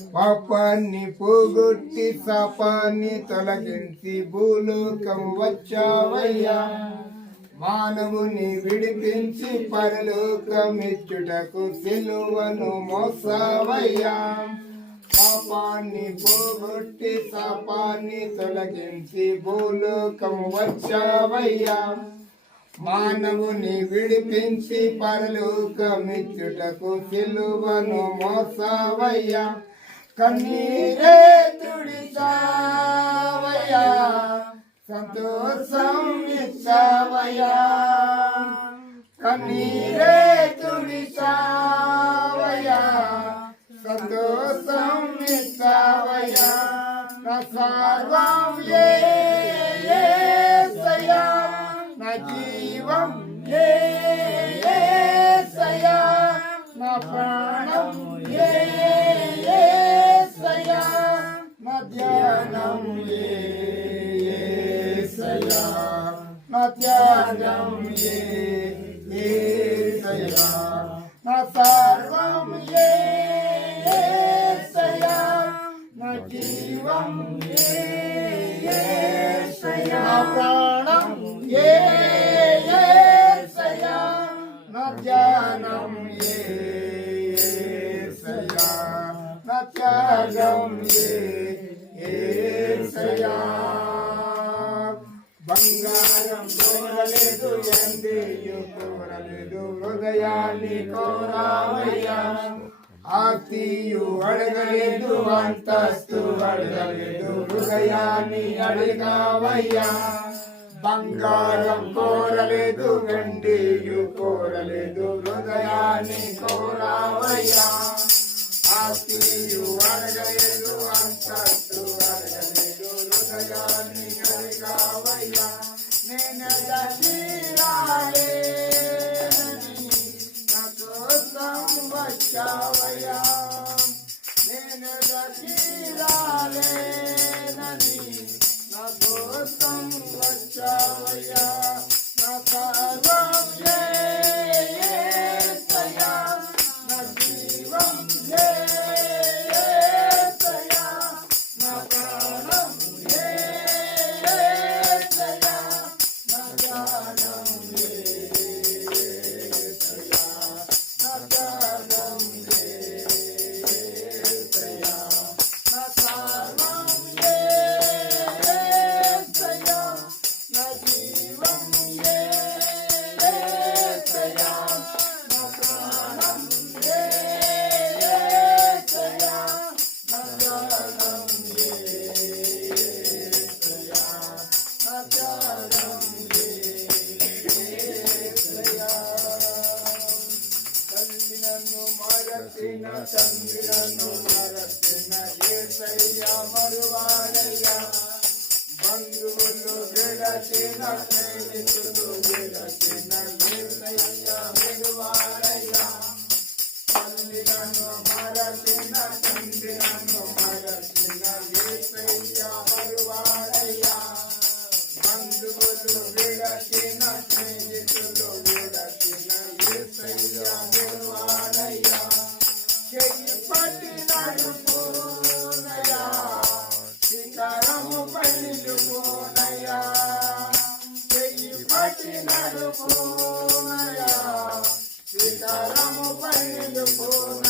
పాపాన్ని పోగొట్టి శాపాన్ని తొలగించి భూలోకం వచ్చావయ్యా. మానవుని విడిపించి పరలోకమిచ్చుటకు సిలువను మోసావయ్యా. పాపాన్ని పోగొట్టి శాపాన్ని తొలగించి భూలోకం వచ్చావయ్యా. మానవుని విడిపించి పరలోకమిచ్చుటకు సిలువను మోసావయ్యా. కన్నీరే తుడిచావయ్యా. సంతోషం ఇచ్చావయ్యా. కన్నీరే తుడిచావయ్యా. సంతోషం ఇచ్చావయ్యా. నా ధ్యానం యేసయ్యా నా త్యాగం యేసయ్యా నా సర్వం యేసయ్యా? నా జీవం యేసయ్యా నా ప్రాణం యేసయ్యా? నా ధ్యానం యేసయ్యా నా త్యాగం యేసయ్యా ఎందేయు కోరలేదు హృదయాన్ని కోరావయ్యా ఆస్తియు అడగలేదు అంతస్తు అడగలేదు హృదయాన్ని అడిగావయ్యా బంగారం కోరలేదు వెండియు కోరలేదు హృదయాన్ని కోరావయ్యా ఆస్తియు అడగలేదు అంతస్తు అడగలేదు హృదయాన్ని అడిగావయ్యా నేను మరచిన తండ్రి నన్ను మరచిన ఏసయ్య మరువాడయ్యా బంధువులు విడచిన స్నేహితులు విడచిన ఏసయ్య మరువాడయ్యా తల్లి నన్ను మరచిన తండ్రి నన్ను మరచిన ఏసయ్య మరువాడయ్యా బంధువులు విడచిన స్నేహితులు పట్టి సీతారాము శిఖరము పైలుపోనయ్యా